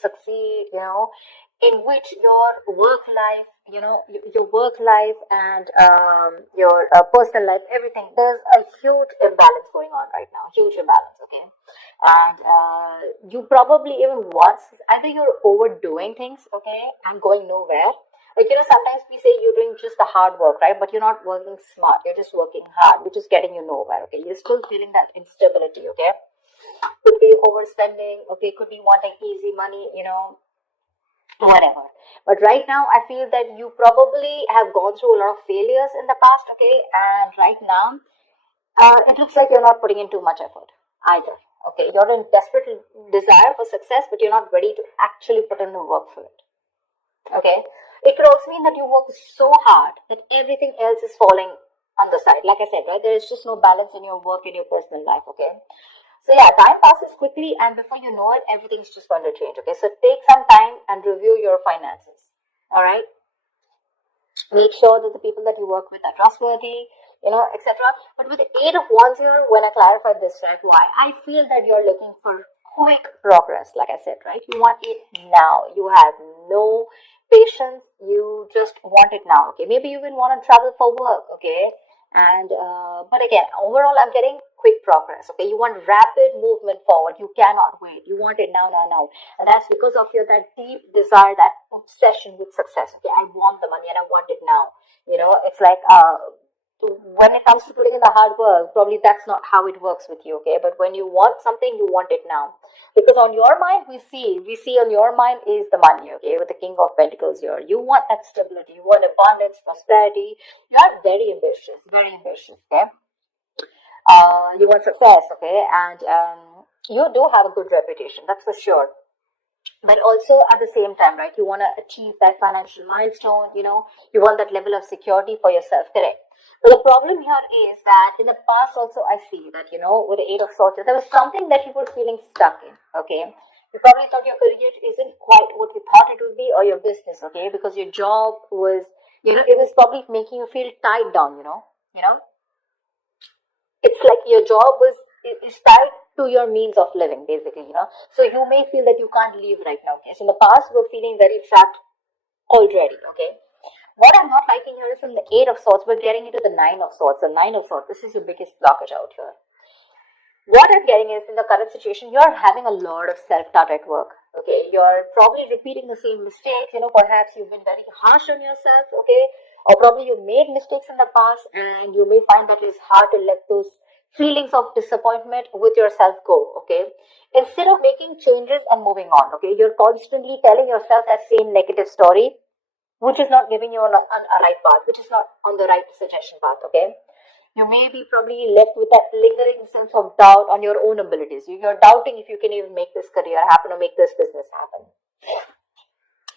succeed, in which your work life, your work life and your personal life, everything, there's a huge imbalance going on right now, huge imbalance, okay? And you probably even once, either you're overdoing things, okay, and going nowhere. Like, sometimes we say you're doing just the hard work, right? But you're not working smart. You're just working hard, which is getting you nowhere, okay? You're still feeling that instability, okay? Could be overspending, okay? Could be wanting easy money, whatever. But right now, I feel that you probably have gone through a lot of failures in the past, okay? And right now, it looks like you're not putting in too much effort either, okay? You're in desperate desire for success, but you're not ready to actually put in the work for it, okay? It could also mean that you work so hard that everything else is falling on the side. Like I said, right? There is just no balance in your work and your personal life, okay? So yeah, time passes quickly, and before you know it, everything's just going to change, okay? So take some time and review your finances, all right? Make sure that the people that you work with are trustworthy, etc. But with the Eight of Wands here, when I clarify this, right, why? I feel that you're looking for quick progress, like I said, right? You want it now. You have no patience. You just want it now, okay? Maybe you even want to travel for work, okay? And but again, overall, I'm getting quick progress, okay? You want rapid movement forward. You cannot wait. You want it now, now, now. And that's because of your that deep desire, that obsession with success, okay? I want the money and I want it now. It's like when it comes to putting in the hard work, probably that's not how it works with you, okay? But when you want something, you want it now. Because on your mind, we see on your mind is the money, okay? With the King of Pentacles here. You want that stability, you want abundance, prosperity. You are very ambitious, okay? You want success, okay? And you do have a good reputation, that's for sure. But also at the same time, right, you want to achieve that financial milestone, you want that level of security for yourself, correct? But the problem here is that in the past also I see that, with the Eight of Swords, there was something that you were feeling stuck in, okay? You probably thought your career isn't quite what you thought it would be, or your business, okay? Because your job was, it was probably making you feel tied down, you know? It's like your job is tied to your means of living, basically, So you may feel that you can't leave right now, okay? So in the past, you were feeling very trapped already, okay? What I'm not liking here is from the Eight of Swords, we're getting into the Nine of Swords. The Nine of Swords, this is your biggest blockage out here. What I'm getting is, in the current situation, you're having a lot of self-doubt at work, okay? You're probably repeating the same mistakes, perhaps you've been very harsh on yourself, okay? Or probably you made mistakes in the past, and you may find that it's hard to let those feelings of disappointment with yourself go, okay? Instead of making changes and moving on, okay, you're constantly telling yourself that same negative story, which is not giving you on a right path, which is not on the right suggestion path, okay? You may be probably left with that lingering sense of doubt on your own abilities. You're doubting if you can even make this career happen or make this business happen.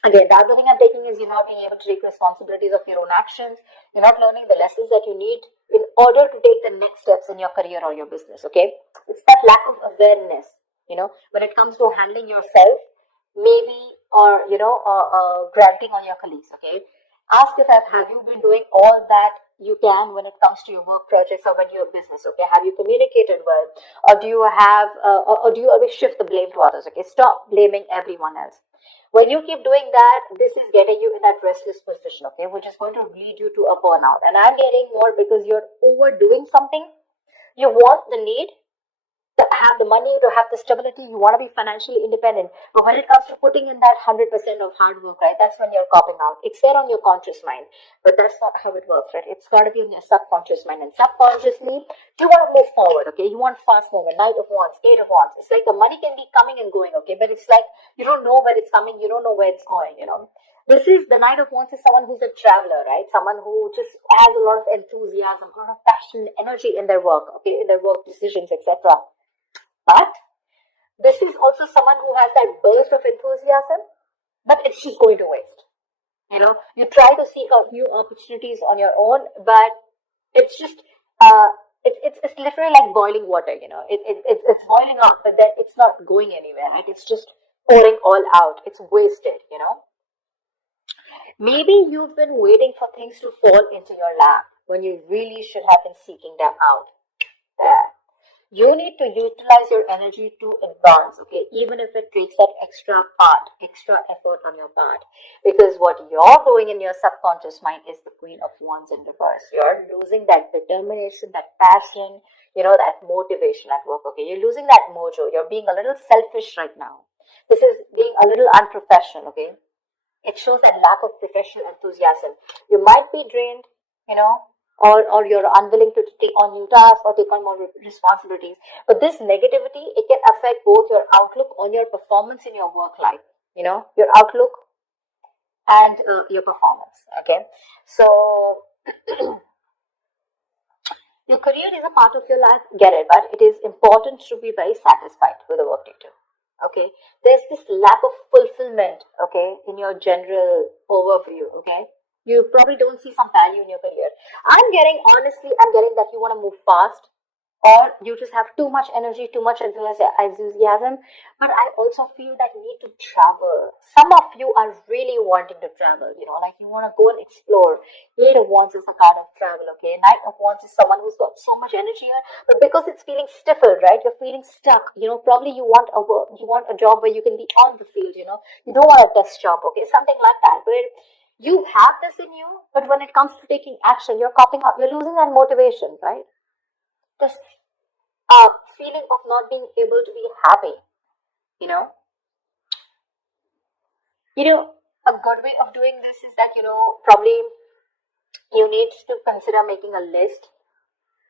Again, the other thing I'm taking is you're not being able to take responsibilities of your own actions. You're not learning the lessons that you need in order to take the next steps in your career or your business, okay? It's that lack of awareness, when it comes to handling yourself, maybe, or, granting on your colleagues, okay? Ask yourself, have you been doing all that you can when it comes to your work projects or when your business, okay? Have you communicated well? Or do you have, or do you always shift the blame to others, okay? Stop blaming everyone else. When you keep doing that, this is getting you in that restless position, okay, which is going to lead you to a burnout. And I'm getting more because you're overdoing something. You want the need to have the money, to have the stability. You want to be financially independent. But when it comes to putting in that 100% of hard work, right, that's when you're copping out. It's there on your conscious mind, but that's not how it works, right? It's got to be on your subconscious mind. And subconsciously, you want to move forward, okay? You want fast movement, Knight of Wands, Eight of Wands. It's like the money can be coming and going, okay? But it's like you don't know where it's coming. You don't know where it's going, This is the Knight of Wands is someone who's a traveler, right? Someone who just has a lot of enthusiasm, a lot of passion, energy in their work, okay? In their work decisions, etc. But this is also someone who has that burst of enthusiasm, but it's just going to waste. You try to seek out new opportunities on your own, but it's just it's literally like boiling water. It's boiling up, but then it's not going anywhere, right? It's just pouring all out. It's wasted. Maybe you've been waiting for things to fall into your lap when you really should have been seeking them out. There. You need to utilize your energy to advance, okay? Even if it takes that extra effort on your part. Because what you're doing in your subconscious mind is the Queen of Wands in reverse. You're losing that determination, that passion, that motivation at work, okay? You're losing that mojo. You're being a little selfish right now. This is being a little unprofessional, okay? It shows that lack of professional enthusiasm. You might be drained, you know, or you're unwilling to take on new tasks or take on more responsibilities. But this negativity, it can affect both your outlook on your performance in your work life, your outlook and your performance. Okay, so your career is a part of your life, get it, but it is important to be very satisfied with the work you do. Okay, there's this lack of fulfillment, okay, in your general overview, okay. You probably don't see some value in your career. I'm getting that you want to move fast, or you just have too much energy, too much enthusiasm. But I also feel that you need to travel. Some of you are really wanting to travel, like you want to go and explore. Eight of Wands is a card of travel, okay? Knight of Wands is someone who's got so much energy here, but because it's feeling stifled, right? You're feeling stuck. Probably you want a job where you can be on the field. You don't want a desk job, okay? Something like that, where you have this in you, but when it comes to taking action, you're copying up. You're losing that motivation, right? This feeling of not being able to be happy. You know, a good way of doing this is that probably you need to consider making a list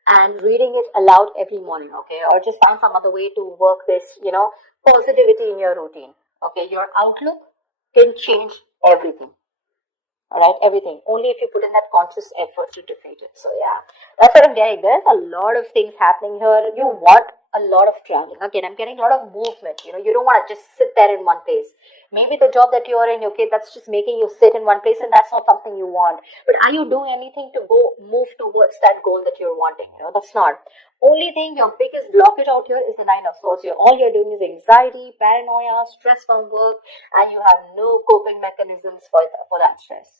and reading it aloud every morning, okay? Or just find some other way to work this, positivity in your routine. Okay, your outlook can change everything. All right, everything. Only if you put in that conscious effort to defeat it. So yeah, that's what I'm getting. There's a lot of things happening here. You want a lot of traveling. Again, I'm getting a lot of movement. You don't want to just sit there in one place. Maybe the job that you're in, okay, that's just making you sit in one place, and that's not something you want. But are you doing anything to go move towards that goal that you're wanting? That's not. Only thing, your biggest blockage out here is the Nine of Swords. All you're doing is anxiety, paranoia, stress from work, and you have no coping mechanisms for that stress.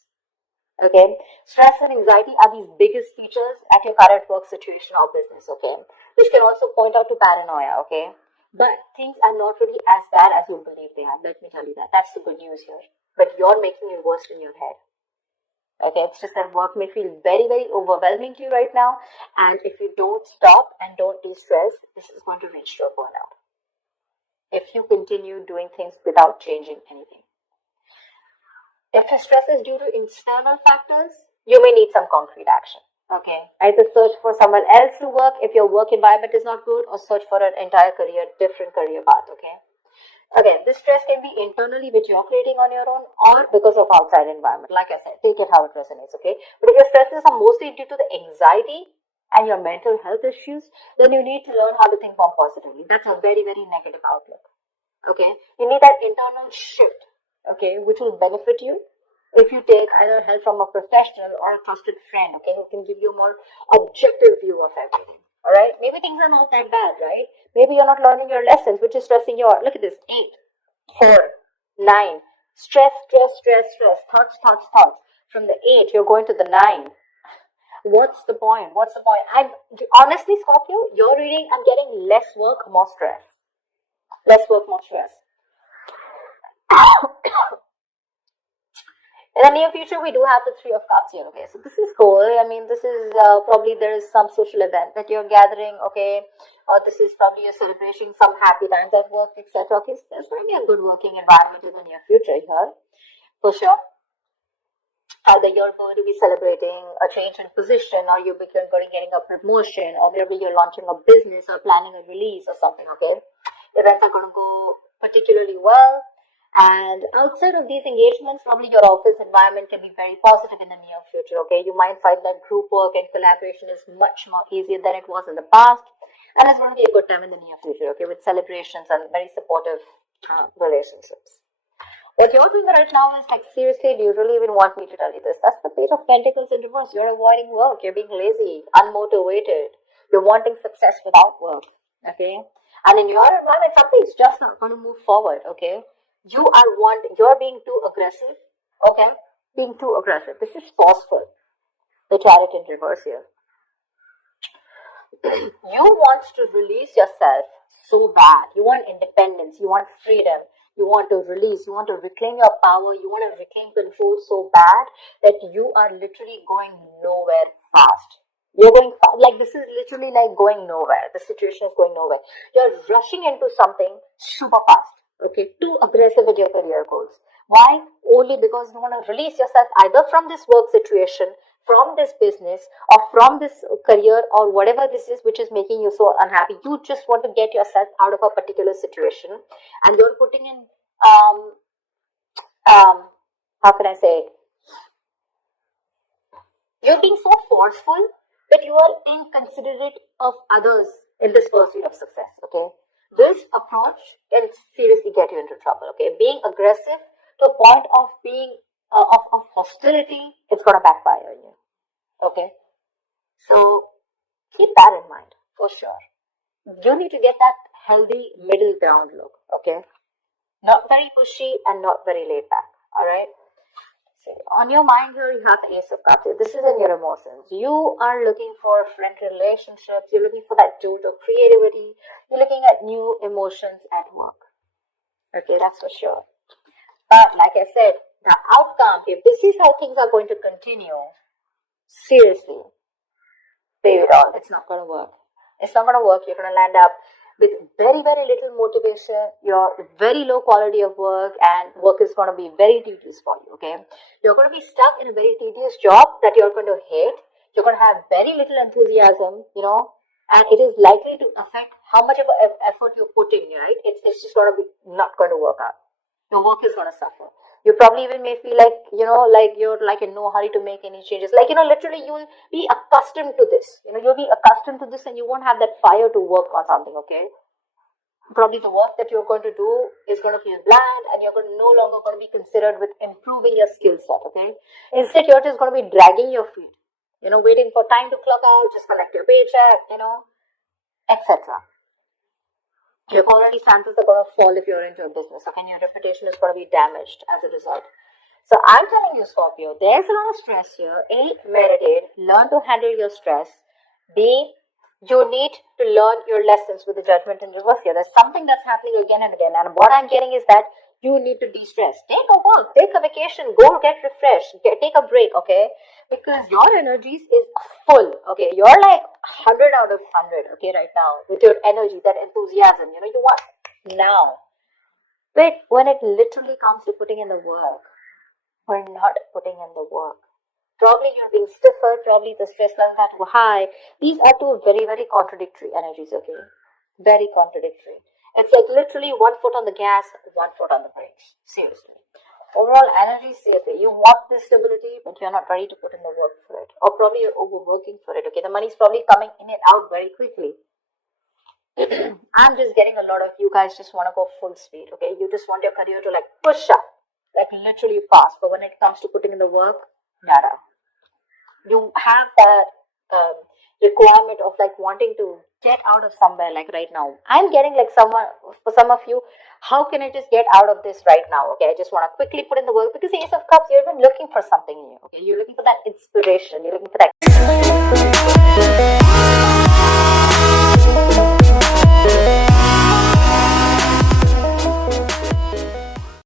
Okay, stress and anxiety are these biggest features at your current work situation or business, okay, which can also point out to paranoia, okay, but things are not really as bad as you believe they are. Let me tell you that. That's the good news here. But you're making it worse in your head. Okay, it's just that work may feel very, very overwhelming to you right now, and if you don't stop and don't de-stress, this is going to reach to a burnout if you continue doing things without changing anything. If your stress is due to external factors, you may need some concrete action. Okay. Either search for someone else to work if your work environment is not good, or search for an entire different career path. Okay. Again, this stress can be internally, which you're creating on your own, or because of outside environment. Like I said, take it how it resonates. Okay. But if your stresses are mostly due to the anxiety and your mental health issues, then you need to learn how to think more positively. That's a very, very negative outlook. Okay. You need that internal shift, okay, which will benefit you if you take either help from a professional or a trusted friend, okay, who can give you a more objective view of everything. All right, maybe things are not that bad, right? Maybe you're not learning your lessons, which is stressing you out. Look at this: 8, 4, 9. Stress, stress, stress, stress. Thoughts, thoughts, thoughts. From the 8, you're going to the 9. What's the point? What's the point? I'm honestly, Scorpio, you're reading. I'm getting less work, more stress. Less work, more stress. In the near future, we do have the Three of Cups here, okay? So this is cool. I mean, this is probably there is some social event that you're gathering, okay? Or this is probably you're celebrating some happy times at work, etc. Okay, so there's going to be a good working environment in the near future here, for sure. Either you're going to be celebrating a change in position, or you're going to be getting a promotion, or maybe you're launching a business or planning a release or something, okay? Events are going to go particularly well. And outside of these engagements, probably your office environment can be very positive in the near future, okay? You might find that group work and collaboration is much more easier than it was in the past. And it's going to be a good time in the near future, okay? With celebrations and very supportive relationships. What you're doing right now is like, seriously, do you really even want me to tell you this? That's the Page of Pentacles in reverse. You're avoiding work. You're being lazy, unmotivated. You're wanting success without work, okay? And in your environment, something's just not going to move forward, okay? You're being too aggressive, okay? Being too aggressive. This is forceful. The Chariot in reverse here. You want to release yourself so bad. You want independence, you want freedom, you want to release, you want to reclaim your power, you want to reclaim control so bad that you are literally going nowhere fast. You're going like this is literally like going nowhere. The situation is going nowhere. You're rushing into something super fast. Okay, too aggressive with your career goals. Why? Only because you want to release yourself either from this work situation, from this business, or from this career, or whatever this is which is making you so unhappy. You just want to get yourself out of a particular situation, and you're putting in um how can I say it? You're being so forceful that you are inconsiderate of others in this pursuit of success. Okay, this approach can seriously get you into trouble. Okay, being aggressive to a point of being of hostility, it's gonna backfire on you. Okay, so keep that in mind for sure. You need to get that healthy middle ground look. Okay, not very pushy and not very laid back. All right. On your mind here, you have the Ace of Cups. This is in your emotions. You are looking for friend relationships. You're looking for that jolt of creativity. You're looking at new emotions at work. Okay, that's for sure. But like I said, the outcome, if this is how things are going to continue, seriously, save it all. It's not going to work. It's not going to work. You're going to land up with very, very little motivation, your very low quality of work, and work is going to be very tedious for you. Okay, you're going to be stuck in a very tedious job that you're going to hate. You're going to have very little enthusiasm, and it is likely to affect how much of effort you put in. Right? It's just going to be not going to work out. Your work is going to suffer. You probably even may feel like like you're like in no hurry to make any changes. Like literally you'll be accustomed to this. You'll be accustomed to this, and you won't have that fire to work on something. Okay, probably the work that you're going to do is going to feel bland, and you're no longer going to be considered with improving your skill set. Okay, instead you're just going to be dragging your feet. Waiting for time to clock out, just collect your paycheck. Etc. Your quality standards are going to fall if you're into a business. Okay, and your reputation is going to be damaged as a result. So I'm telling you, Scorpio, there's a lot of stress here. A, meditate, learn to handle your stress. B, you need to learn your lessons with the judgment in reverse here. There's something that's happening again and again. And what I'm getting is that you need to de-stress. Take a walk, take a vacation, go get refreshed, take a break, okay? Because your energies is full, okay? You're like 100 out of 100, okay, right now, with your energy, that enthusiasm, you want now. But when it literally comes to putting in the work, we're not putting in the work. Probably you're being stiffer, probably the stress levels are too high. These are two very, very contradictory energies, okay? Very contradictory. It's like literally one foot on the gas, one foot on the brakes. Seriously. Overall energy, seriously. You want this stability, but you're not ready to put in the work for it. Or probably you're overworking for it, okay? The money's probably coming in and out very quickly. I'm just getting a lot of you guys just want to go full speed, okay? You just want your career to like push up, like literally fast. But when it comes to putting in the work, nada. You have that requirement of like wanting to get out of somewhere, like right now. I'm getting like someone, for some of you, how can I just get out of this right now? Okay, I just want to quickly put in the work, because the Ace of Cups, you've been looking for something new. Okay, you're looking for that inspiration, you're looking for that